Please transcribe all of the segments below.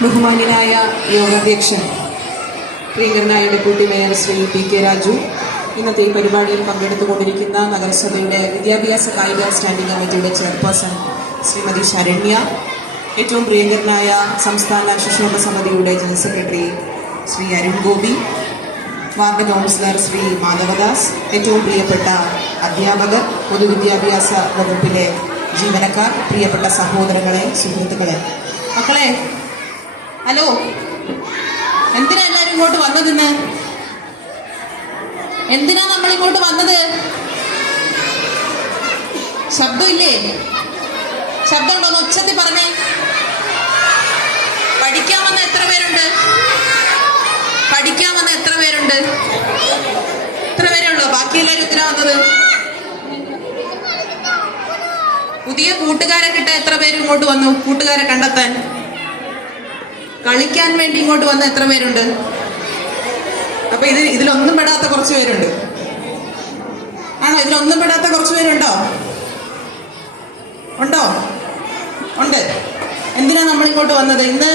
ബഹുമാന്യനായ യോഗാധ്യക്ഷൻ പ്രിയങ്കരനായ deputy mayor Shri PK Raju, ഇന്നത്തെ ഈ പരിപാടിയിൽ പങ്കെടുത്തുകൊണ്ടിരിക്കുന്ന നഗരസഭയുടെ വിദ്യാഭ്യാസ കായിക സ്റ്റാൻഡിംഗ് കമ്മിറ്റിയുടെ ചെയർപേഴ്സൺ ശ്രീമതി ശരണ്യ, ഏറ്റവും പ്രിയങ്കരനായ സംസ്ഥാന ശിശുക്ഷേമ സമിതിയുടെ general secretary Shri Arun Gopi, ward councillor Shri Madhavadas, ഏറ്റവും പ്രിയപ്പെട്ട അധ്യാപകർ, പൊതുവിദ്യാഭ്യാസ വകുപ്പിലെ ജീവനക്കാർ, പ്രിയപ്പെട്ട സഹോദരങ്ങളെ, സുഹൃത്തുക്കളെ, മക്കളെ, ഹലോ, എന്തിനാ എല്ലാവരും ഇങ്ങോട്ട് വന്നതിന്ന്? എന്തിനാ നമ്മൾ ഇങ്ങോട്ട് വന്നത്? ശബ്ദമില്ലേ? ശബ്ദമുണ്ടോന്ന് ഉച്ചത്തിൽ പറഞ്ഞേ. പഠിക്കാൻ വന്ന എത്ര പേരുണ്ട്? പഠിക്കാൻ വന്ന എത്ര പേരുണ്ട്? എത്ര പേരുള്ളൂ? ബാക്കി എല്ലാവരും എന്തിനാ വന്നത്? പുതിയ കൂട്ടുകാരെ കിട്ടാൻ എത്ര പേര് ഇങ്ങോട്ട് വന്നു? കൂട്ടുകാരെ കണ്ടെത്താൻ, കളിക്കാൻ വേണ്ടി ഇങ്ങോട്ട് വന്ന എത്ര പേരുണ്ട്? അപ്പൊ ഇതിലൊന്നും പെടാത്ത കുറച്ച് പേരുണ്ട്. ആണോ? ഇതിലൊന്നും പെടാത്ത കുറച്ച് പേരുണ്ടോ? ഉണ്ടോ? ഉണ്ട്. എന്തിനാ നമ്മൾ ഇങ്ങോട്ട് വന്നത്? ഇന്ന്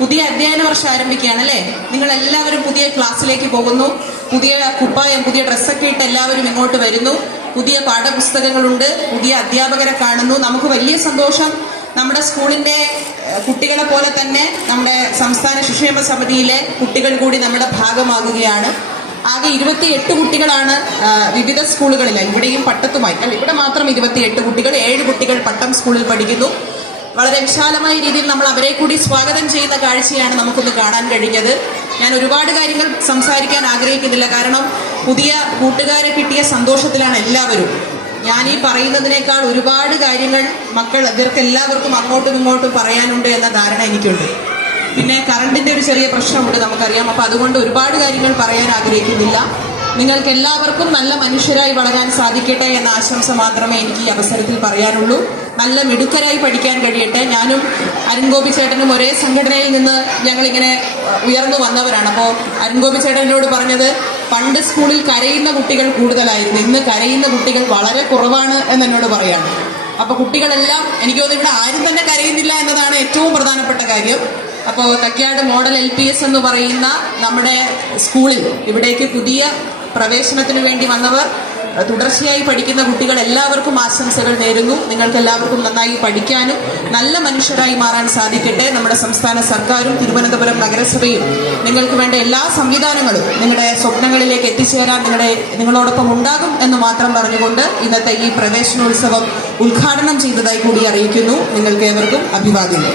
പുതിയ അധ്യയന വർഷം ആരംഭിക്കുകയാണ് അല്ലേ? നിങ്ങൾ എല്ലാവരും പുതിയ ക്ലാസ്സിലേക്ക് പോകുന്നു. പുതിയ കുപ്പായം, പുതിയ ഡ്രസ്സൊക്കെ ഇട്ട് എല്ലാവരും ഇങ്ങോട്ട് വരുന്നു. പുതിയ പാഠപുസ്തകങ്ങളുണ്ട്, പുതിയ അധ്യാപകരെ കാണുന്നു. നമുക്ക് വലിയ സന്തോഷം. നമ്മുടെ സ്കൂളിന്റെ കുട്ടികളെ പോലെ തന്നെ നമ്മുടെ സംസ്ഥാന ശിശുക്ഷേമ സമിതിയിലെ കുട്ടികൾ കൂടി നമ്മുടെ ഭാഗമാകുകയാണ്. ആകെ 28 കുട്ടികളാണ് വിവിധ സ്കൂളുകളിൽ, ഇവിടെയും പട്ടത്തുമായി അല്ല, ഇവിടെ മാത്രം 28 കുട്ടികൾ, 7 കുട്ടികൾ പട്ടം സ്കൂളിൽ പഠിക്കുന്നു. വളരെ വിശാലമായ രീതിയിൽ നമ്മൾ അവരെ കൂടി സ്വാഗതം ചെയ്യുന്ന കാഴ്ചയാണ് നമുക്കൊന്ന് കാണാൻ കഴിഞ്ഞത്. ഞാൻ ഒരുപാട് കാര്യങ്ങൾ സംസാരിക്കാൻ ആഗ്രഹിക്കുന്നില്ല, കാരണം പുതിയ കൂട്ടുകാരെ കിട്ടിയ സന്തോഷത്തിലാണ് എല്ലാവരും. ഞാൻ ഈ പറയുന്നതിനേക്കാൾ ഒരുപാട് കാര്യങ്ങൾ ഇവർക്ക് എല്ലാവർക്കും അങ്ങോട്ടും ഇങ്ങോട്ടും പറയാനുണ്ട് എന്ന ധാരണ എനിക്കുണ്ട്. പിന്നെ കറണ്ടിന്റെ ഒരു ചെറിയ പ്രശ്നമുണ്ട്, നമുക്കറിയാം. അപ്പൊ അതുകൊണ്ട് ഒരുപാട് കാര്യങ്ങൾ പറയാൻ ആഗ്രഹിക്കുന്നില്ല. നിങ്ങൾക്ക് എല്ലാവർക്കും നല്ല മനുഷ്യരായി വളരാൻ സാധിക്കട്ടെ എന്ന ആശംസ മാത്രമേ എനിക്ക് ഈ അവസരത്തിൽ പറയാനുള്ളൂ. നല്ല മിടുക്കരായി പഠിക്കാൻ കഴിയട്ടെ. ഞാനും അരുൺ ഗോപി ചേട്ടനും ഒരേ സംഘടനയിൽ നിന്ന് ഞങ്ങളിങ്ങനെ ഉയർന്നു വന്നവരാണ്. അപ്പോൾ അരുൺ ഗോപി ചേട്ടൻ എന്നോട് പറഞ്ഞത്, പണ്ട് സ്കൂളിൽ കരയുന്ന കുട്ടികൾ കൂടുതലായിരുന്നു, ഇന്ന് കരയുന്ന കുട്ടികൾ വളരെ കുറവാണ് എന്നോട് പറയാണ്. അപ്പൊ കുട്ടികളെല്ലാം, എനിക്ക് തോന്നുന്നു ഇവിടെ ആരും തന്നെ കരയുന്നില്ല എന്നതാണ് ഏറ്റവും പ്രധാനപ്പെട്ട കാര്യം. അപ്പോൾ കക്യാട് മോഡൽ LPS എന്ന് പറയുന്ന നമ്മുടെ സ്കൂളിൽ ഇവിടേക്ക് പുതിയ പ്രവേശനത്തിന് വേണ്ടി വന്നവർ, തുടർച്ചയായി പഠിക്കുന്ന കുട്ടികൾ എല്ലാവർക്കും ആശംസകൾ നേരുന്നു. നിങ്ങൾക്ക് എല്ലാവർക്കും നന്നായി പഠിക്കാനും നല്ല മനുഷ്യരായി മാറാൻ സാധിക്കട്ടെ. നമ്മുടെ സംസ്ഥാന സർക്കാരും തിരുവനന്തപുരം നഗരസഭയും നിങ്ങൾക്ക് വേണ്ട എല്ലാ സംവിധാനങ്ങളും നിങ്ങളുടെ സ്വപ്നങ്ങളിലേക്ക് എത്തിച്ചേരാൻ നിങ്ങളോടൊപ്പം ഉണ്ടാകും എന്ന് മാത്രം പറഞ്ഞുകൊണ്ട് ഇന്നത്തെ ഈ പ്രവേശനോത്സവം ഉദ്ഘാടനം ചെയ്തതായി കൂടി അറിയിക്കുന്നു. നിങ്ങൾക്ക് ഏവർക്കും അഭിവാദ്യങ്ങൾ.